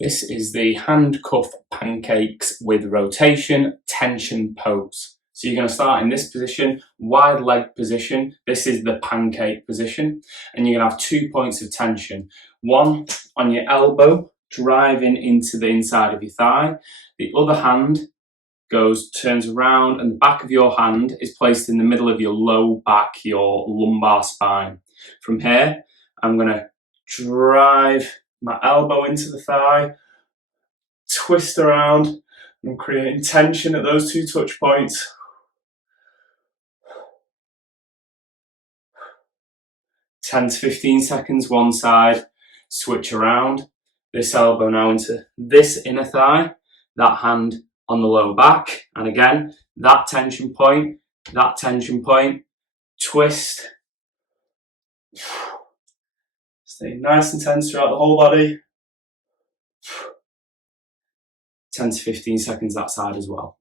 This is the handcuff pancakes with rotation tension pose. So you're going to start in this position, wide leg position. This is the pancake position. And you're going to have 2 points of tension. One on your elbow, driving into the inside of your thigh. The other hand turns around, and the back of your hand is placed in the middle of your low back, your lumbar spine. From here, I'm going to drive my elbow into the thigh, twist around, and I'm creating tension at those 2 touch points. (10 to 15 seconds one side, switch around. This elbow now into this inner thigh, that hand on the lower back, and again, that tension point, twist. Stay nice and tense throughout the whole body. 10 to 15 seconds that side as well.